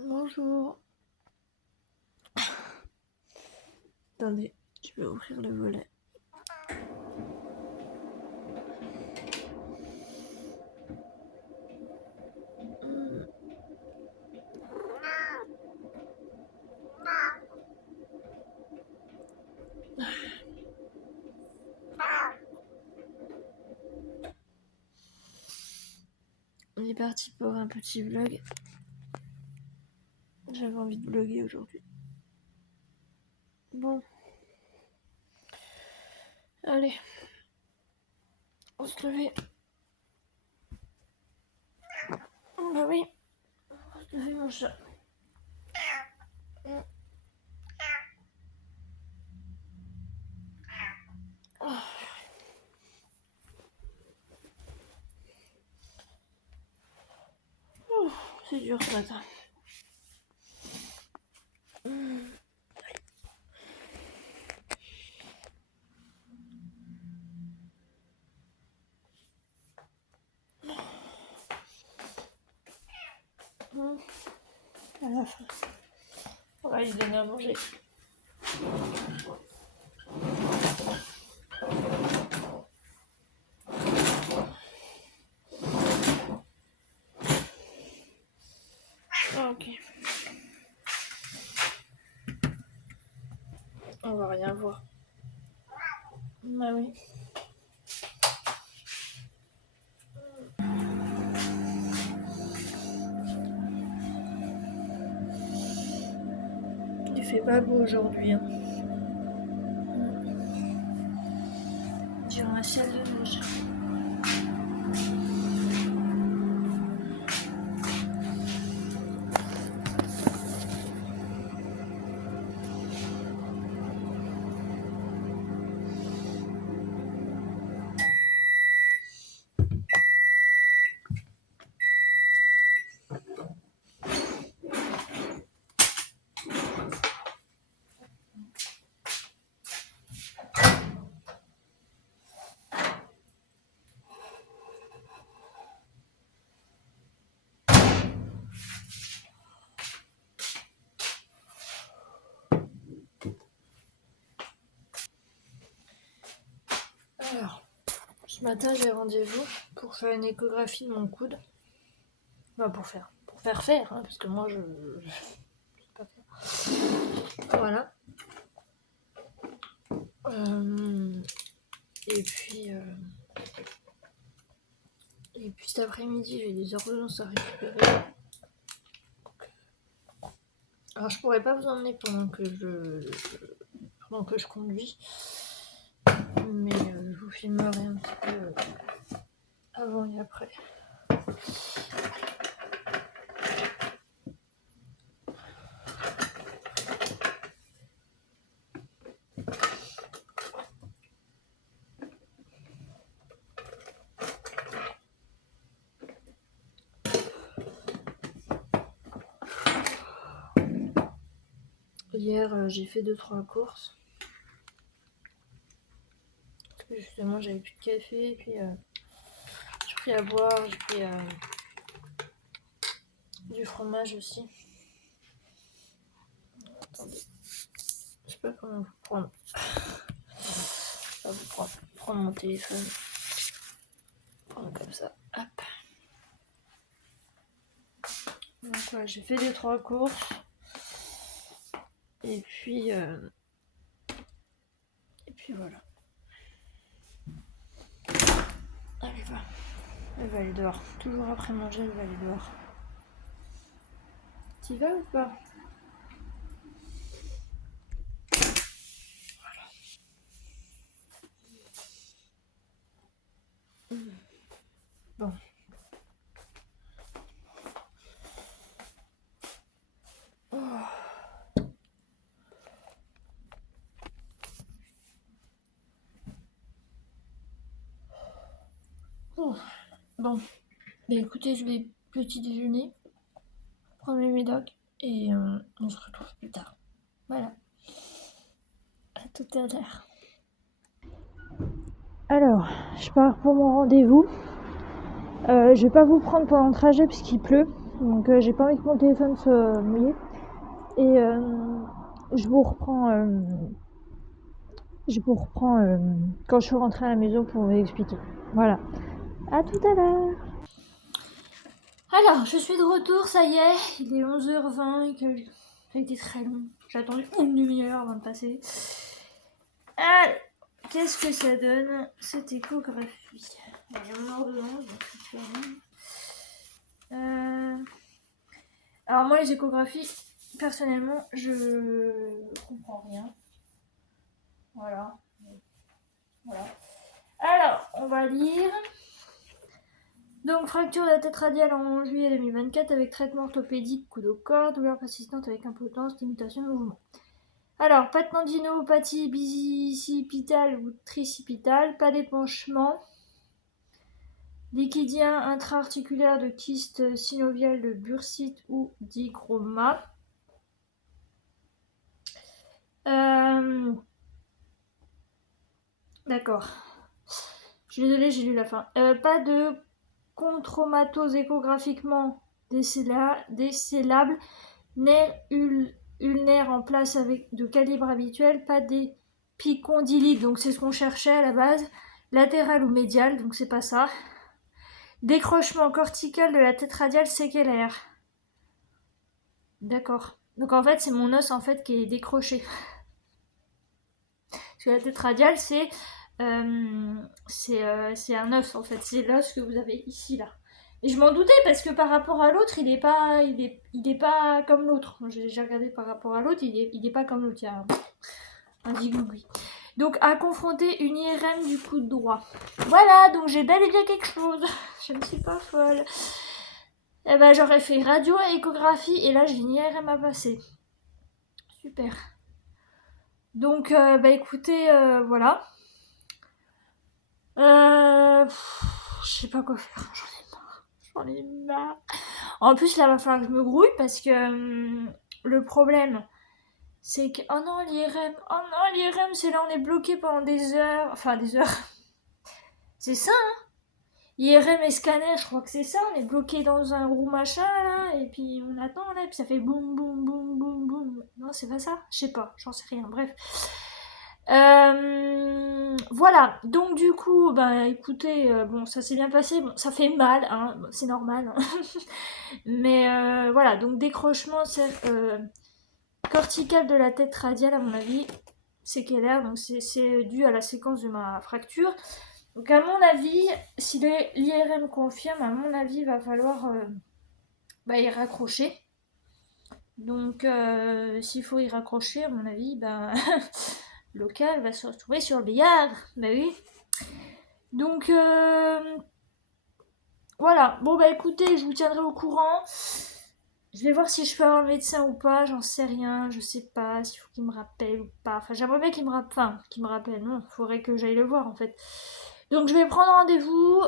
Bonjour. Attendez, je vais ouvrir le volet. On est parti pour un petit vlog. J'avais envie de vlogger aujourd'hui. Bon. Allez. On se lever. Bah oui. On se lever mon chat. C'est dur ce matin. À la fin. On va lui donner à manger. Ok. On va rien voir. Bah oui. Il fait pas beau aujourd'hui. Hein. Sur ma salle de neige. Alors, ce matin j'ai rendez-vous pour faire une échographie de mon coude. Enfin, pour faire hein, parce que moi je sais pas faire. Voilà. Et puis cet après-midi j'ai des ordonnances à récupérer. Alors je pourrais pas vous emmener pendant que je conduis, mais je vous filmerai un petit peu avant et après. Hier j'ai fait 2-3 courses. Parce que justement j'avais plus de café et puis j'ai pris à boire, j'ai pris du fromage aussi. Attendez. Je sais pas comment vous prendre. Je vais vous prendre mon téléphone. Prendre comme ça. Hop. Donc voilà, j'ai fait 2-3 courses. Et puis voilà. Elle va aller dehors. Toujours après manger, elle va aller dehors. T'y vas ou pas? Bon. Bon. Bah écoutez, je vais petit déjeuner, prendre mes médocs et on se retrouve plus tard. Voilà. À tout à l'heure. Alors, je pars pour mon rendez-vous. Je vais pas vous prendre pendant le trajet puisqu'il pleut. Donc j'ai pas envie que mon téléphone soit mouillé. Et je vous reprends, quand je suis rentrée à la maison pour vous expliquer. Voilà. À tout à l'heure. Alors, je suis de retour, ça y est. Il est 11h20 et que ça a été très long. J'ai attendu une demi-heure avant de passer. Allez, qu'est-ce que ça donne cette échographie? Il y a mon ordonnance, donc c'est alors moi les échographies, personnellement, je comprends rien. Voilà. Alors, on va lire. Donc, fracture de la tête radiale en juillet 2024 avec traitement orthopédique, coup de corps, douleur persistante avec impotence, limitation de mouvement. Alors, pas de tendinopathie bicipitale ou tricipitale, pas d'épanchement, liquidien intra-articulaire de kyste synovial de bursite ou dichroma. D'accord. Je suis désolée, j'ai lu la fin. Pas de chondromatose échographiquement décélable, nerf ulnaire en place avec de calibre habituel, pas d'épicondylite, donc c'est ce qu'on cherchait à la base, latéral ou médial, donc c'est pas ça. Décrochement cortical de la tête radiale séquelaire. D'accord. Donc en fait, c'est mon os en fait qui est décroché. Parce que la tête radiale, c'est un os en fait, c'est l'os que vous avez ici là. Et je m'en doutais parce que par rapport à l'autre, il est pas comme l'autre. J'ai regardé par rapport à l'autre, il est pas comme l'autre. Il y a un zigouigui. Donc à confronter une IRM du coude droit. Voilà, donc j'ai bel et bien quelque chose. Je ne suis pas folle. Eh ben j'aurais fait radio, échographie et là j'ai une IRM à passer. Super. Donc bah écoutez, voilà. Je sais pas quoi faire, j'en ai marre. En plus là va falloir que je me grouille parce que le problème c'est que oh non l'IRM c'est là on est bloqué pendant des heures, enfin des heures. C'est ça hein. IRM et scanner, je crois que c'est ça, on est bloqué dans un roue machin là et puis on attend là et puis ça fait boum boum boum boum boum. Non, c'est pas ça, je sais pas, j'en sais rien. Bref. Voilà, donc du coup, bah écoutez, bon, ça s'est bien passé, bon, ça fait mal, hein, c'est normal, hein. Mais voilà, donc décrochement cortical de la tête radiale, à mon avis, c'est qu'elle est, donc c'est dû à la séquence de ma fracture. Donc à mon avis, si l'IRM confirme, à mon avis, il va falloir y raccrocher. Donc s'il faut y raccrocher, à mon avis, local va se retrouver sur le billard. Bah oui. Donc voilà. Bon bah écoutez, je vous tiendrai au courant. Je vais voir si je peux avoir le médecin ou pas, j'en sais rien, je sais pas s'il faut qu'il me rappelle ou pas. Enfin, j'aimerais bien qu'il me rappelle. Enfin, qu'il me rappelle, non, il faudrait que j'aille le voir en fait. Donc je vais prendre rendez-vous.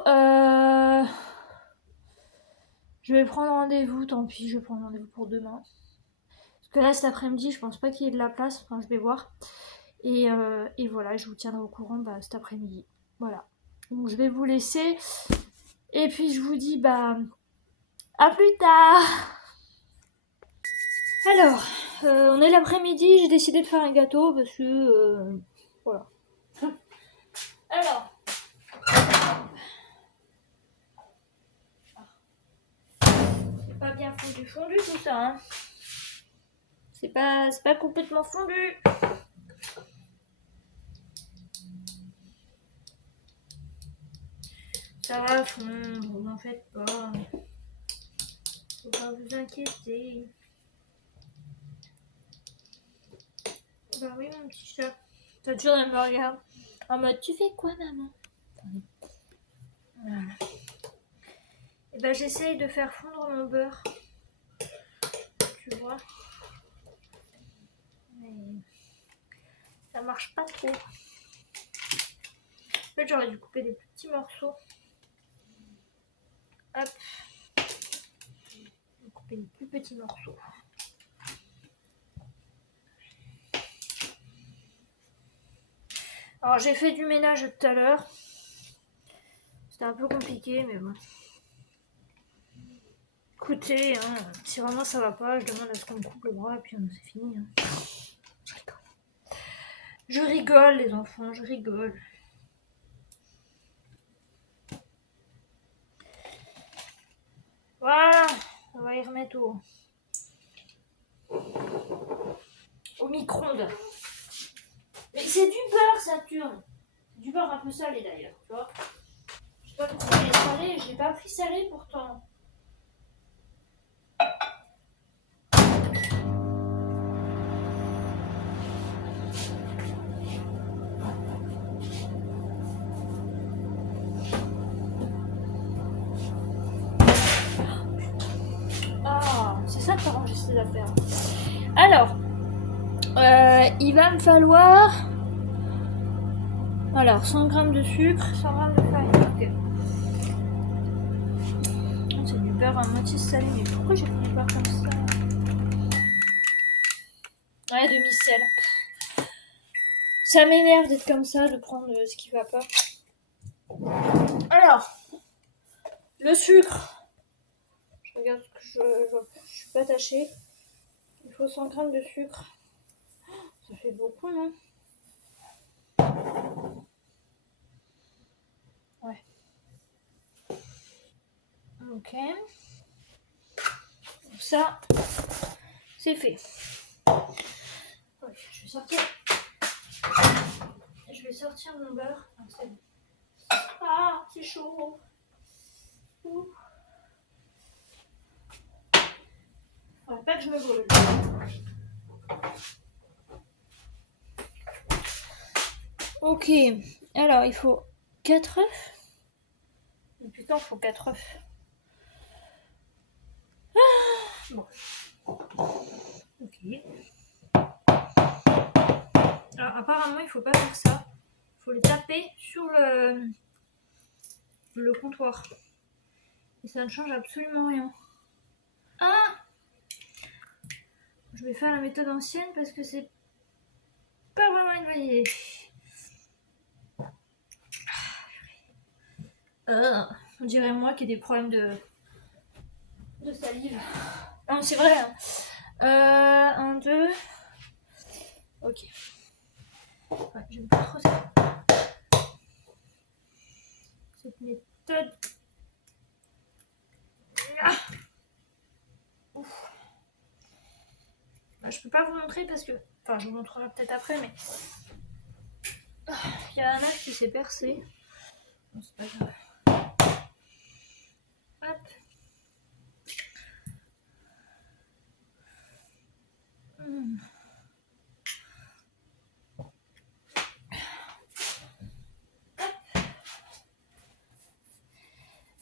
Je vais prendre rendez-vous, tant pis, je vais prendre rendez-vous pour demain. Parce que là, cet après-midi, je pense pas qu'il y ait de la place, enfin, je vais voir. Et voilà, je vous tiendrai au courant cet après-midi. Voilà. Donc je vais vous laisser. Et puis je vous dis à plus tard. Alors, on est l'après-midi, j'ai décidé de faire un gâteau parce que voilà. Alors, c'est pas bien fondu tout ça, hein. C'est pas complètement fondu. Ça va fondre, vous n'en faites pas. Faut pas vous inquiéter. Bah oui mon petit chat. T'as toujours elle me regarde en mode tu fais quoi maman? Voilà. Et j'essaye de faire fondre mon beurre. Tu vois. Mais ça marche pas trop. En fait j'aurais dû couper des petits morceaux. Hop. Je vais couper des plus petits morceaux. Alors j'ai fait du ménage tout à l'heure. C'était un peu compliqué mais bon. Écoutez, hein, si vraiment ça va pas, je demande à ce qu'on me coupe le bras et puis c'est fini. Hein. Je rigole. Je rigole, les enfants, je rigole. Voilà, on va y remettre au micro-ondes. Mais c'est du beurre, Saturne. Du beurre un peu salé d'ailleurs, tu vois. Je sais pas pourquoi il est salé, je l'ai pas pris salé pourtant. Ah, c'est ça que t'as rangé ces affaires. Alors, il va me falloir... Alors, 100 g de sucre, 100 g de farine. Ok. C'est du beurre à moitié salé, mais pourquoi j'ai pris du beurre comme ça? Ouais, demi-sel. Ça m'énerve d'être comme ça, de prendre ce qui va pas. Alors, le sucre. Je regarde ce que je suis pas attachée. Il faut 100 g de sucre. Ça fait beaucoup, non? Ouais. Ok. Donc ça, c'est fait. Ok, je vais sortir. Je vais sortir mon beurre. Ah, c'est bon. Ah, c'est chaud. Ouh. Faudrait pas que je me brûle. Ok. Alors, il faut 4 œufs. Oh, putain, il faut 4 œufs. Ah, bon. Ok. Alors, apparemment, il faut pas faire ça. Il faut les taper sur le comptoir. Et ça ne change absolument rien. Ah! Je vais faire la méthode ancienne parce que c'est pas vraiment une bonne idée. On dirait moi qui ai des problèmes de salive. Non, c'est vrai. Hein. 1, 2. Ok. Ouais, j'aime pas trop ça. Cette méthode. Ouf. Bah, je peux pas vous montrer parce que. Enfin, je vous montrerai peut-être après, mais. Il y a un œuf qui s'est percé. Bon, c'est pas grave. Hop.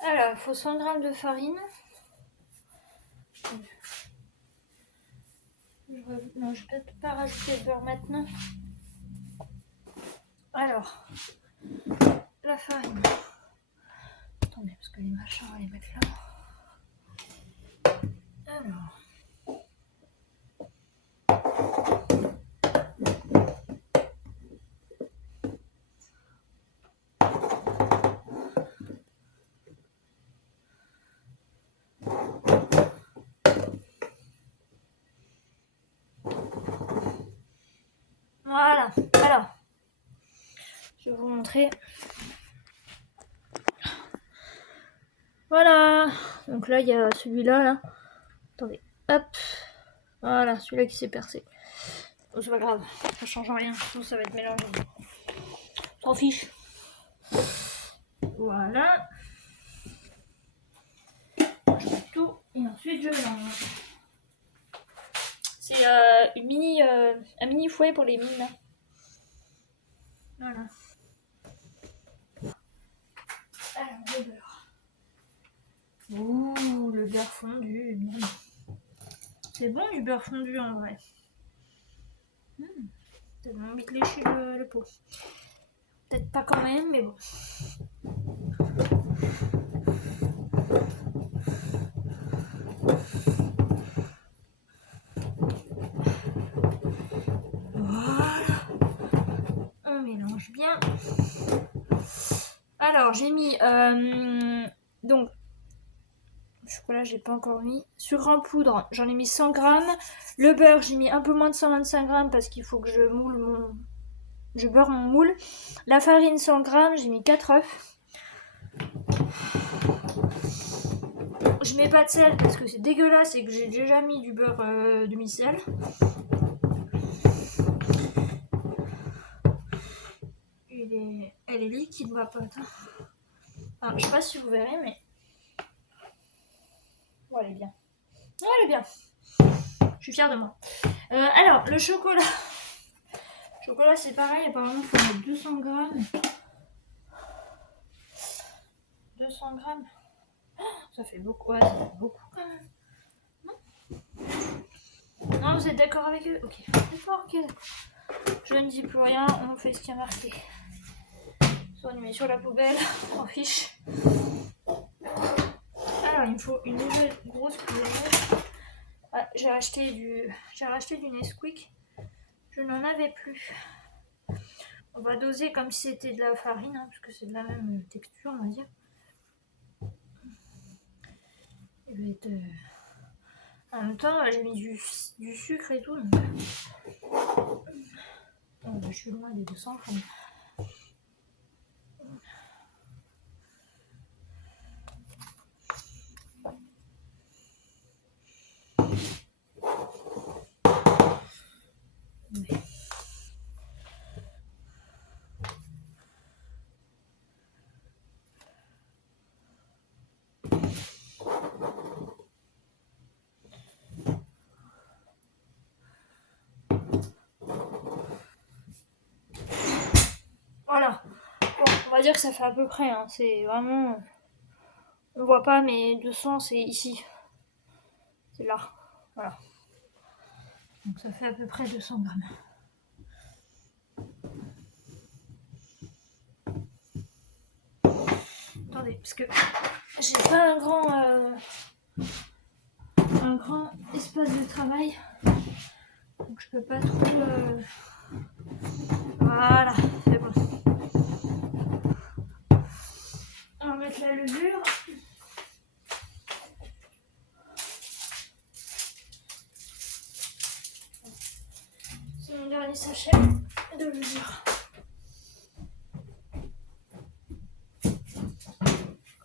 Alors, il faut 100 g de farine. Non, je vais peut-être pas rajouter le beurre maintenant. Alors, la farine. Attendez, parce que les machins, on va les mettre là. Alors. Voilà. Alors, je vais vous montrer. Voilà. Donc là, il y a celui-là, là. Attendez. Hop. Voilà, celui-là qui s'est percé. Oh, c'est pas grave, ça change rien. Tout ça va être mélangé. S'en fiche. Voilà. Je mets tout et ensuite je mélange. C'est un mini fouet pour les mines. Voilà. Alors, le beurre. Ouh, le beurre fondu. C'est bon du beurre fondu en vrai. T'as envie de lécher le pot. Peut-être pas quand même, mais bon. Voilà. On mélange bien. Alors, j'ai mis donc Le chocolat, j'ai pas encore mis. Sucre en poudre, j'en ai mis 100 grammes. Le beurre, j'ai mis un peu moins de 125 grammes parce qu'il faut que je moule mon... Je beurre mon moule. La farine, 100 grammes, j'ai mis 4 œufs. Je mets pas de sel parce que c'est dégueulasse et que j'ai déjà mis du beurre demi-sel. Elle est liquide, ma pote. Enfin, je sais pas si vous verrez, mais... Oh, elle est bien. Oh, elle est bien. Je suis fière de moi. Alors, le chocolat. Le chocolat, c'est pareil. Apparemment, il faut mettre 200 grammes. 200 grammes. Oh, ça fait beaucoup. Ouais, ça fait beaucoup quand même. Non, vous êtes d'accord avec eux? Ok. D'accord, ok. Je ne dis plus rien. On fait ce qui a marqué. Soit on y met sur la poubelle. On fiche. Alors, il me faut une nouvelle grosse cuillère. Ah, j'ai racheté du Nesquik. Je n'en avais plus. On va doser comme si c'était de la farine, hein, parce que c'est de la même texture, on va dire. Il va être, en même temps, j'ai mis du sucre et tout. Donc... Oh, je suis loin des 200 grammes. Ouais. Voilà. Bon, on va dire que ça fait à peu près. Hein. C'est vraiment... On voit pas, mais 200, c'est ici. C'est là. Voilà. Donc ça fait à peu près 200 grammes. Attendez, parce que j'ai pas un grand espace de travail. Donc je peux pas trop... Voilà, c'est bon. On va mettre la levure. C'est mon dernier sachet de levure.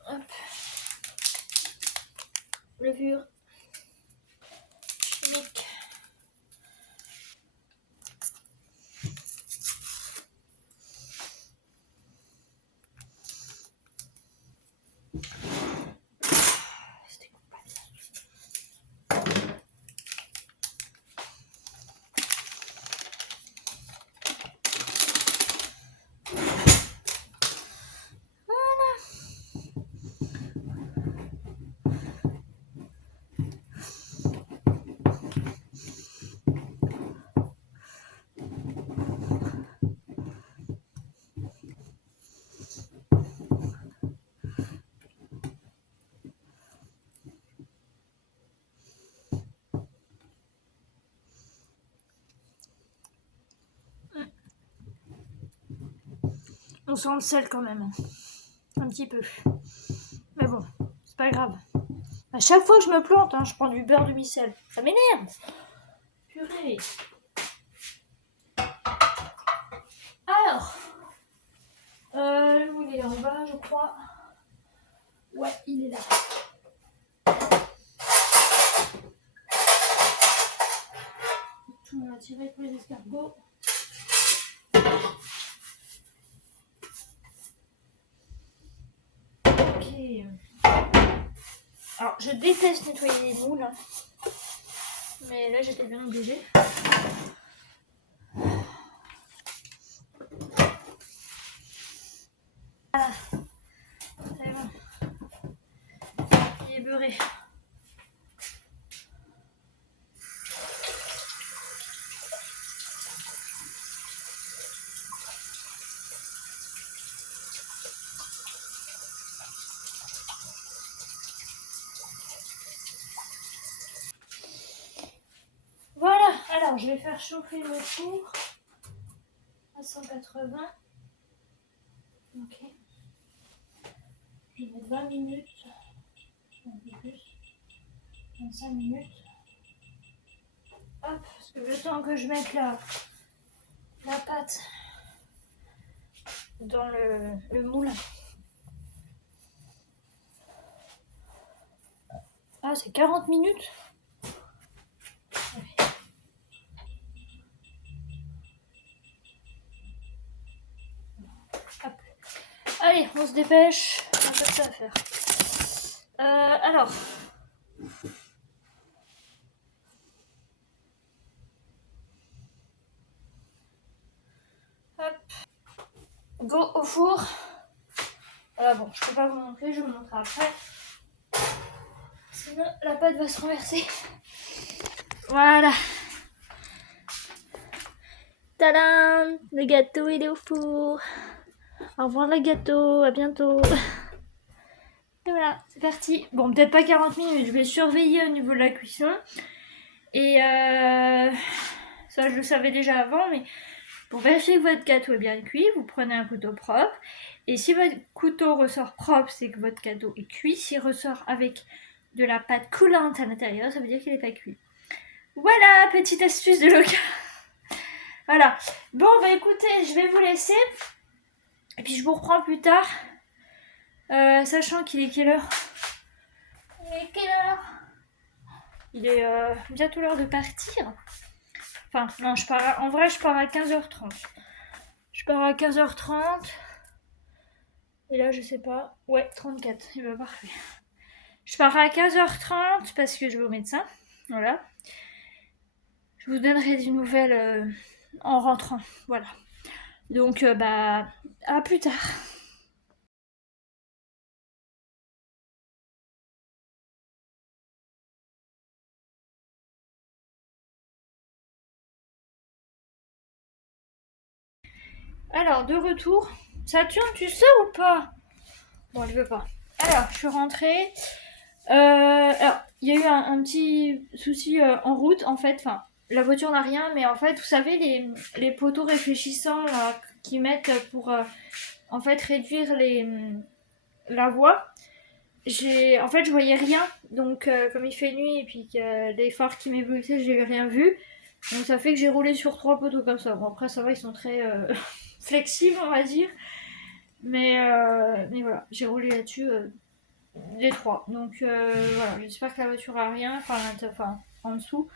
Hop. Levure chimique. On sent le sel quand même. Un petit peu. Mais bon, c'est pas grave. À chaque fois que je me plante, hein, je prends du beurre demi-sel. Ça m'énerve. Purée. Alors, où il est en bas, je crois. Ouais, il est là. Tout le monde a tiré pour les escargots. Ok. Alors, je déteste nettoyer les moules. Hein. Mais là, j'étais bien obligée. Voilà. C'est bon. Il est beurré. Voilà. Alors, je vais faire chauffer le four à 180. Ok. Je vais mettre 20 minutes. Un peu plus. 25 minutes. Hop, parce que le temps que je mette la pâte dans le moule. Ah, c'est 40 minutes. Ouais. Hop. Allez, on se dépêche. On a pas que ça à faire. Alors. Hop. Go au four. Voilà, bon, je peux pas vous montrer, je vous montrerai après. Sinon, la pâte va se renverser. Voilà. Tadam! Le gâteau, il est au four. Au revoir le gâteau, à bientôt. Et voilà, c'est parti. Bon, peut-être pas 40 minutes, je vais surveiller au niveau de la cuisson. Et ça, je le savais déjà avant, mais pour vérifier que votre gâteau est bien cuit, vous prenez un couteau propre. Et si votre couteau ressort propre, c'est que votre gâteau est cuit. S'il ressort avec de la pâte coulante à l'intérieur, ça veut dire qu'il n'est pas cuit. Voilà, petite astuce de Loca. Voilà. Bon, bah écoutez, je vais vous laisser. Et puis je vous reprends plus tard. Sachant qu'il est quelle heure? Il est quelle heure? Il est bientôt l'heure de partir. Enfin, non, en vrai, je pars à 15h30. Je pars à 15h30. Et là, je sais pas. Ouais, 34. Il va parfait. Je pars à 15h30 parce que je vais au médecin. Voilà. Je vous donnerai des nouvelles en rentrant. Voilà. Donc, bah, à plus tard. Alors, de retour. Saturne, tu sais ou pas? Bon, elle veut pas. Alors, je suis rentrée. Alors, il y a eu un petit souci en route, en fait. Enfin, la voiture n'a rien, mais en fait, vous savez, les poteaux réfléchissants qui mettent pour, en fait, réduire la voie. En fait, je voyais rien. Donc, comme il fait nuit et puis que les phares qui m'éblouissaient, j'ai rien vu. Donc, ça fait que j'ai roulé sur 3 poteaux comme ça. Bon, après, ça va, ils sont très flexibles, on va dire. Mais voilà, j'ai roulé là-dessus les 3. Donc voilà, j'espère que la voiture a rien, enfin en dessous.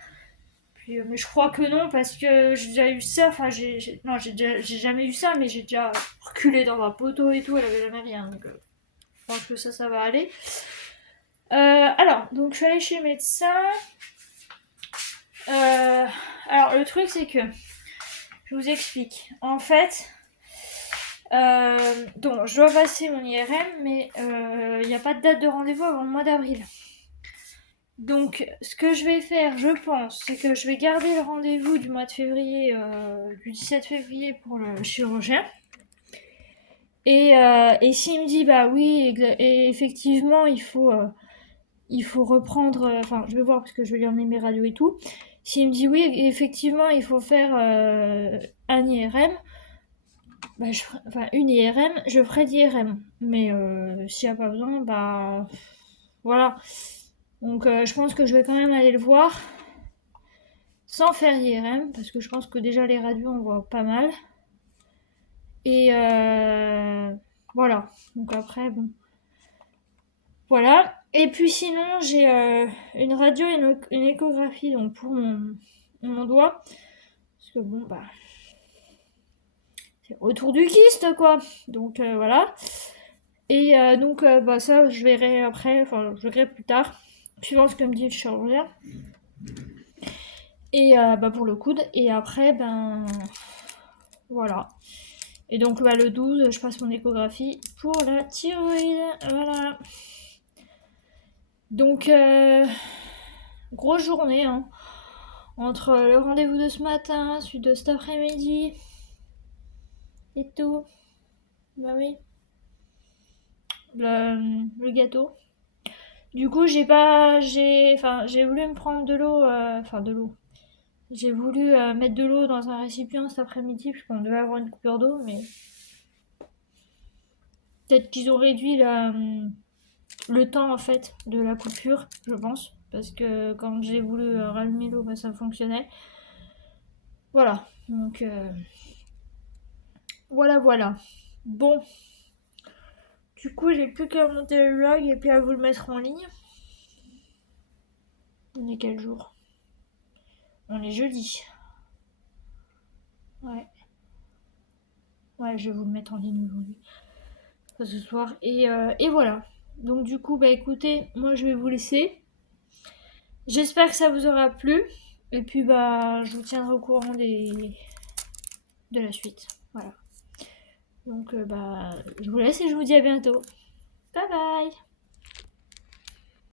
Puis, mais je crois que non, parce que j'ai déjà eu ça, enfin non, j'ai jamais eu ça, mais j'ai déjà reculé dans un poteau et tout, elle avait jamais rien. Donc je pense que ça va aller. Alors, donc je suis allée chez le médecin. Alors le truc c'est que, je vous explique. En fait, donc je dois passer mon IRM, mais il n'y a pas de date de rendez-vous avant le mois d'avril. Donc, ce que je vais faire, je pense, c'est que je vais garder le rendez-vous du mois de février, du 17 février pour le chirurgien. Et s'il me dit, bah oui, et effectivement, il faut reprendre, enfin, je vais voir parce que je vais lui emmener mes radios et tout. S'il me dit, oui, effectivement, il faut faire un IRM, bah, enfin, une IRM, je ferai l'IRM. Mais s'il n'y a pas besoin, bah voilà. Donc, je pense que je vais quand même aller le voir sans faire l'IRM, parce que je pense que déjà les radios on voit pas mal. Et voilà. Donc après, bon. Voilà. Et puis sinon, j'ai une radio et une échographie donc pour mon doigt. Parce que bon, bah. C'est autour du kyste, quoi. Donc voilà. Et donc, bah, ça, je verrai après, enfin, je verrai plus tard, suivant ce que me dit le chirurgien. Et bah, pour le coude. Et après, ben. Voilà. Et donc bah, le 12, je passe mon échographie pour la thyroïde. Voilà. Donc, grosse journée. Hein. Entre le rendez-vous de ce matin, celui de cet après-midi. Et tout. Bah oui. Le gâteau. Du coup, j'ai voulu me prendre de l'eau. Enfin, de l'eau. J'ai voulu mettre de l'eau dans un récipient cet après-midi, puisqu'on devait avoir une coupure d'eau, mais peut-être qu'ils ont réduit le temps en fait de la coupure, je pense. parce que quand j'ai voulu rallumer l'eau, bah, ça fonctionnait. Voilà, donc voilà. Bon, du coup, j'ai plus qu'à monter le vlog et puis à vous le mettre en ligne. On est quel jour? On est jeudi. Ouais. Ouais, je vais vous le mettre en ligne aujourd'hui. Enfin, ce soir. Et voilà. Donc du coup, bah écoutez, moi je vais vous laisser. J'espère que ça vous aura plu. Et puis bah je vous tiendrai au courant de la suite. Voilà. Donc bah je vous laisse et je vous dis à bientôt. Bye bye.